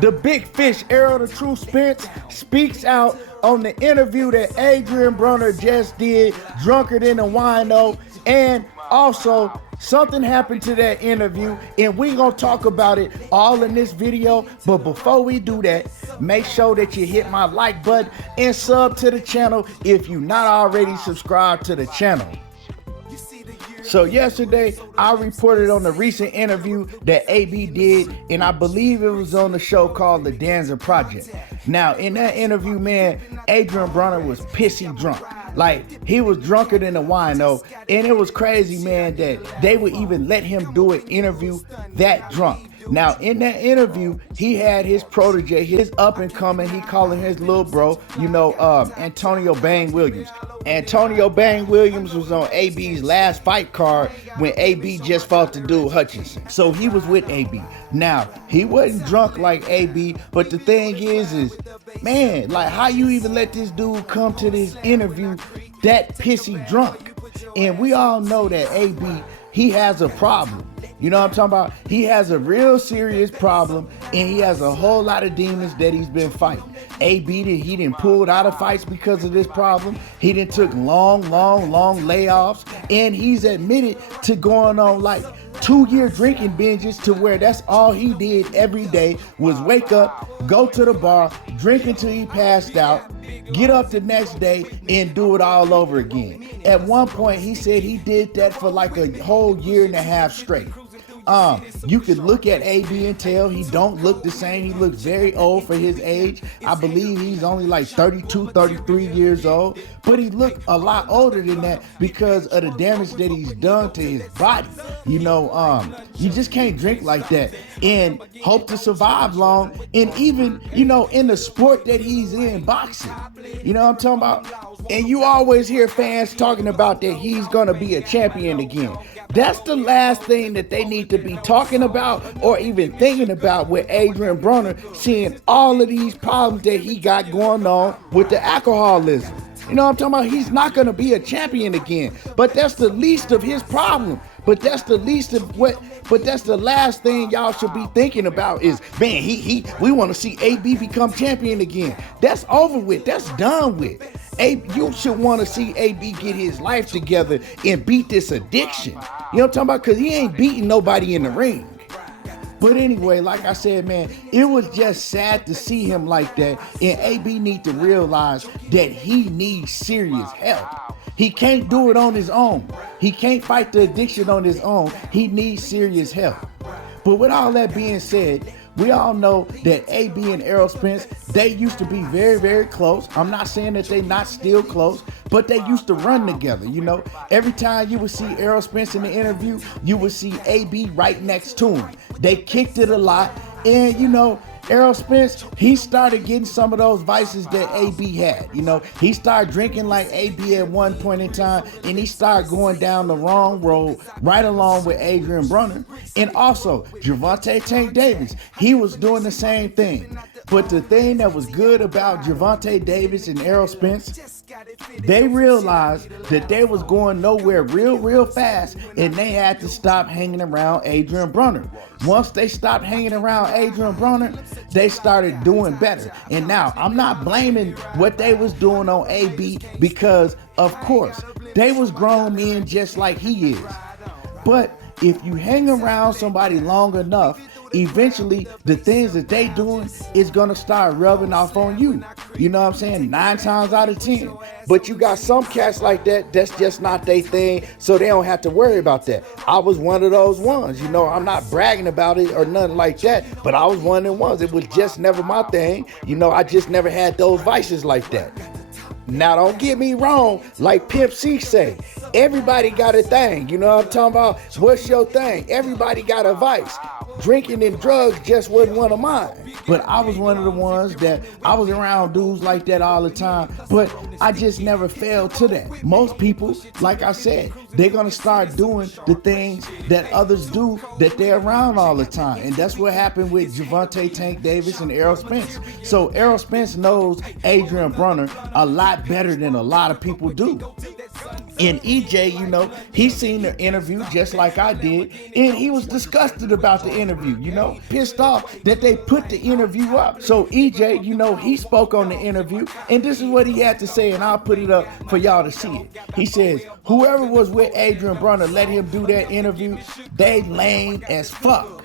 The big fish, Errol the True Spence, speaks out on the interview that Adrien Broner just did, drunker than a wino, and also something happened to that interview, and we gonna talk about it all in this video. But before we do that, make sure that you hit my like button and sub to the channel if you're not already subscribed to the channel. So yesterday, I reported on the recent interview that AB did, and I believe it was on the show called The Danza Project. Now, in that interview, man, Adrien Broner was pissy drunk. Like, he was drunker than a wino, and it was crazy, man, that they would even let him do an interview that drunk. Now, in that interview, he had his protege, his up-and-coming, he calling his little bro, Antonio Bang Williams. Antonio Bang Williams was on AB's last fight card when AB just fought the dude Hutchinson. So he was with AB. Now, he wasn't drunk like AB, but the thing is, man, like, how you even let this dude come to this interview that pissy drunk? And we all know that AB, he has a problem. You know what I'm talking about? He has a real serious problem, and he has a whole lot of demons that he's been fighting. AB, he didn't pull out of fights because of this problem. He didn't took long layoffs, and he's admitted to going on like 2-year drinking binges to where that's all he did every day was wake up, go to the bar, drink until he passed out, get up the next day and do it all over again. At one point, he said he did that for like a whole year and a half straight. You could look at AB and tell he don't look the same. He looks very old for his age. I believe he's only like 32, 33 years old, but he looked a lot older than that because of the damage that he's done to his body. You just can't drink like that and hope to survive long. And even, in the sport that he's in, boxing, you know what I'm talking about? And you always hear fans talking about that he's gonna be a champion again. That's the last thing that they need to be talking about or even thinking about with Adrien Broner, seeing all of these problems that he got going on with the alcoholism. You know what I'm talking about? He's not going to be a champion again, but that's the least of his problem. But that's the last thing y'all should be thinking about is, man, we want to see AB become champion again. That's over with. That's done with. You should want to see AB get his life together and beat this addiction. You know what I'm talking about? Because he ain't beating nobody in the ring. But anyway, like I said, man, it was just sad to see him like that. And AB need to realize that he needs serious help. He can't do it on his own. He can't fight the addiction on his own. He needs serious help. But with all that being said, we all know that AB and Errol Spence, they used to be very, very close. I'm not saying that they not still close, but they used to run together, Every time you would see Errol Spence in the interview, you would see AB right next to him. They kicked it a lot, and, Errol Spence, he started getting some of those vices that AB had. He started drinking like AB at one point in time, and he started going down the wrong road right along with Adrien Broner. And also, Gervonta Tank Davis, he was doing the same thing. But the thing that was good about Gervonta Davis and Errol Spence, they realized that they was going nowhere real fast, and they had to stop hanging around Adrien Broner. Once they stopped hanging around Adrien Broner, they started doing better. And now, I'm not blaming what they was doing on AB because, of course, they was grown men just like he is. But if you hang around somebody long enough, eventually the things that they doing is gonna start rubbing off on you. You know what I'm saying? 9 times out of 10. But you got some cats like that, that's just not their thing, so they don't have to worry about that. I was one of those ones, I'm not bragging about it or nothing like that, but I was one of them ones. It was just never my thing. I just never had those vices like that. Now, don't get me wrong, like Pimp C say, everybody got a thing. You know what I'm talking about? What's your thing? Everybody got a vice. Drinking and drugs just wasn't one of mine. But I was one of the ones that I was around dudes like that all the time, but I just never fell to that. Most people, like I said, they're gonna start doing the things that others do that they're around all the time. And that's what happened with Gervonta Tank Davis and Errol Spence. So Errol Spence knows Adrien Broner a lot better than a lot of people do. And EJ, he seen the interview just like I did, and he was disgusted about the interview, pissed off that they put the interview up. So EJ, he spoke on the interview, and this is what he had to say, and I'll put it up for y'all to see it. He says, whoever was with Adrien Broner, let him do that interview, they lame as fuck.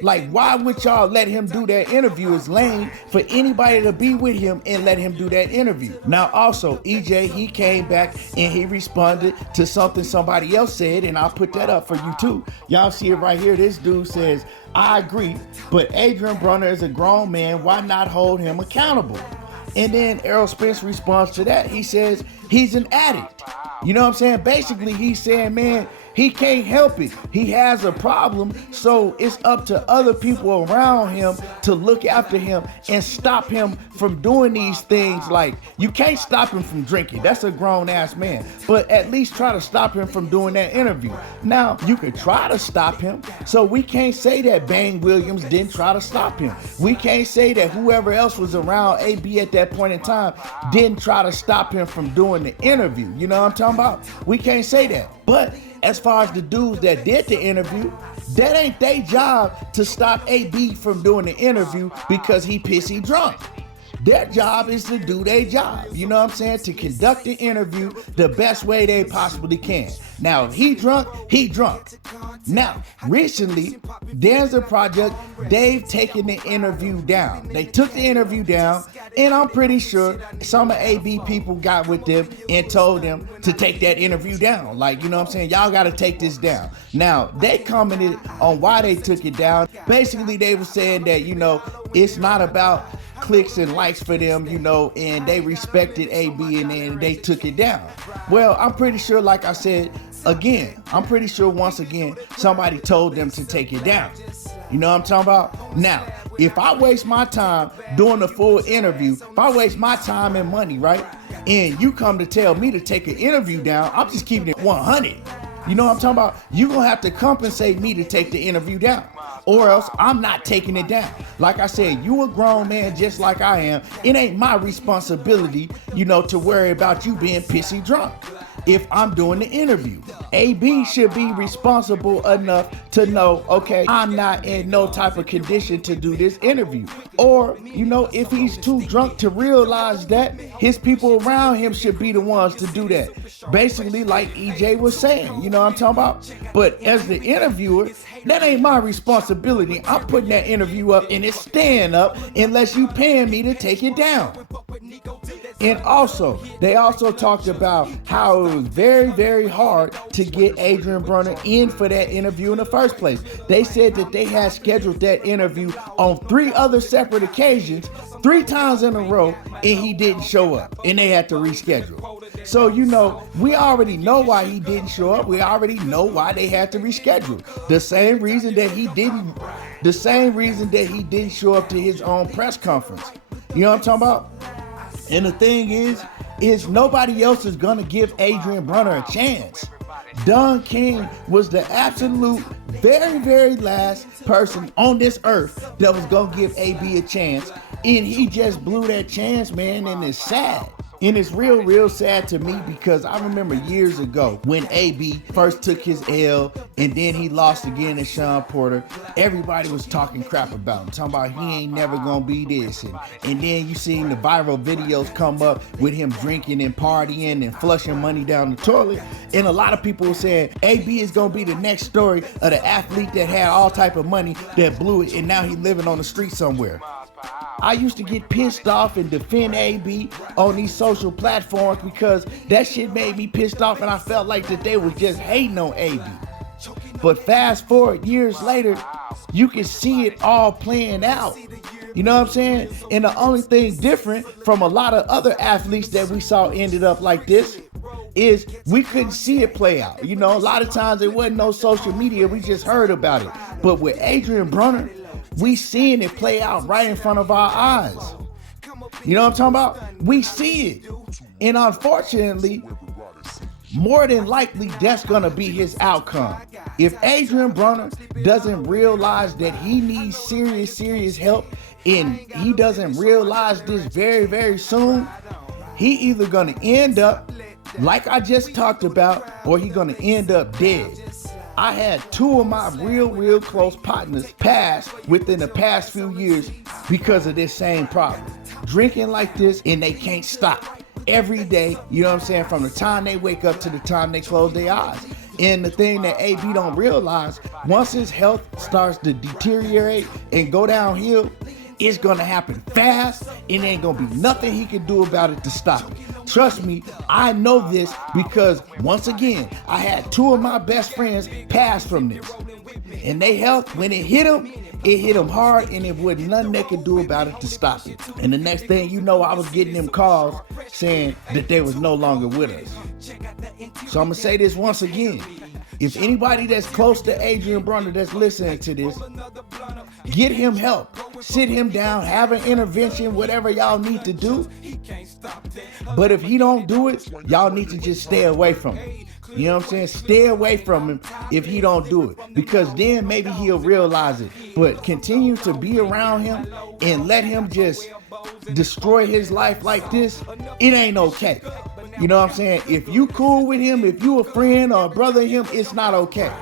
Like, why would y'all let him do that interview? It's lame for anybody to be with him and let him do that interview. Now, also, EJ, he came back and he responded to something somebody else said, and I'll put that up for you too. Y'all see it right here. This dude says, I agree, but Adrien Broner is a grown man. Why not hold him accountable? And then Errol Spence responds to that. He says, he's an addict. You know what I'm saying? Basically, he's saying, man, he can't help it. He has a problem, so it's up to other people around him to look after him and stop him from doing these things. Like, you can't stop him from drinking. That's a grown-ass man. But at least try to stop him from doing that interview. Now, you could try to stop him, so we can't say that Bang Williams didn't try to stop him. We can't say that whoever else was around AB at that point in time didn't try to stop him from doing the interview. You know what I'm talking about? We can't say that. But as far as the dudes that did the interview, that ain't their job to stop AB from doing the interview because he pissy drunk. Their job is to do their job, you know what I'm saying? To conduct the interview the best way they possibly can. Now, if he drunk, he drunk. Now, recently, there's a project, they've taken the interview down. They took the interview down, and I'm pretty sure some of AB people got with them and told them to take that interview down. Like, you know what I'm saying? Y'all got to take this down. Now, they commented on why they took it down. Basically, they were saying that, it's not about clicks and likes for them, and they respected AB and then they took it down. Well, I'm pretty sure, like I said, I'm pretty sure once again, somebody told them to take it down. You know what I'm talking about? Now, if I waste my time doing the full interview, if I waste my time and money, right? And you come to tell me to take an interview down, I'm just keeping it 100. You know what I'm talking about? You're going to have to compensate me to take the interview down, or else I'm not taking it down. Like I said, you a grown man just like I am. It ain't my responsibility, to worry about you being pissy drunk if I'm doing the interview. AB should be responsible enough to know, okay, I'm not in no type of condition to do this interview. Or, if he's too drunk to realize that, his people around him should be the ones to do that. Basically, like EJ was saying, you know what I'm talking about? But as the interviewer, that ain't my responsibility. I'm putting that interview up and it's staying up unless you paying me to take it down. And also, they also talked about how it was very, very hard to get Adrien Broner in for that interview in the first place. They said that they had scheduled that interview on 3 other separate occasions, 3 times in a row, and he didn't show up, and they had to reschedule. So, we already know why he didn't show up. We already know why they had to reschedule. The same reason that he didn't show up to his own press conference. You know what I'm talking about? And the thing is nobody else is gonna give Adrien Broner a chance. Don King was the absolute very, very last person on this earth that was gonna give AB a chance, and he just blew that chance, man, and it's sad. And it's real, real sad to me because I remember years ago when AB first took his L and then he lost again to Sean Porter. Everybody was talking crap about him, talking about he ain't never gonna be this. And then you seen the viral videos come up with him drinking and partying and flushing money down the toilet. And a lot of people were saying AB is gonna be the next story of the athlete that had all type of money that blew it and now he living on the street somewhere. I used to get pissed off and defend AB on these social platforms because that shit made me pissed off and I felt like that they was just hating on AB. But fast forward years later, you can see it all playing out. You know what I'm saying? And the only thing different from a lot of other athletes that we saw ended up like this is we couldn't see it play out. A lot of times there wasn't no social media, we just heard about it. But with Adrien Broner, we seeing it play out right in front of our eyes. You know what I'm talking about? We see it. And unfortunately, more than likely, that's gonna be his outcome. If Adrien Broner doesn't realize that he needs serious, serious help, and he doesn't realize this very, very soon, he either gonna end up like I just talked about, or he gonna end up dead. I had two of my real close partners pass within the past few years because of this same problem. Drinking like this and they can't stop. Every day, you know what I'm saying, from the time they wake up to the time they close their eyes. And the thing that AB don't realize, once his health starts to deteriorate and go downhill, it's gonna happen fast and ain't gonna be nothing he can do about it to stop it. Trust me, I know this because once again, I had two of my best friends pass from this. And they health, when it hit them hard and it wasn't nothing they could do about it to stop it. And the next thing you know, I was getting them calls saying that they was no longer with us. So I'm gonna say this once again. If anybody that's close to Adrien Broner that's listening to this, get him help. Sit him down, have an intervention, whatever y'all need to do. But if he don't do it, y'all need to just stay away from him. You know what I'm saying? Stay away from him if he don't do it. Because then maybe he'll realize it. But continue to be around him and let him just destroy his life like this, it ain't okay. You know what I'm saying? If you cool with him, if you a friend or a brother of him, it's not okay.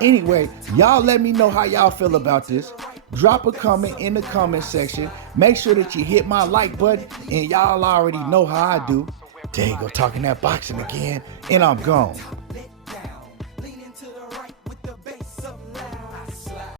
Anyway, y'all let me know how y'all feel about this. Drop a comment in the comment section. Make sure that you hit my like button, and y'all already know how I do. There you go, talking that boxing again, and I'm gone.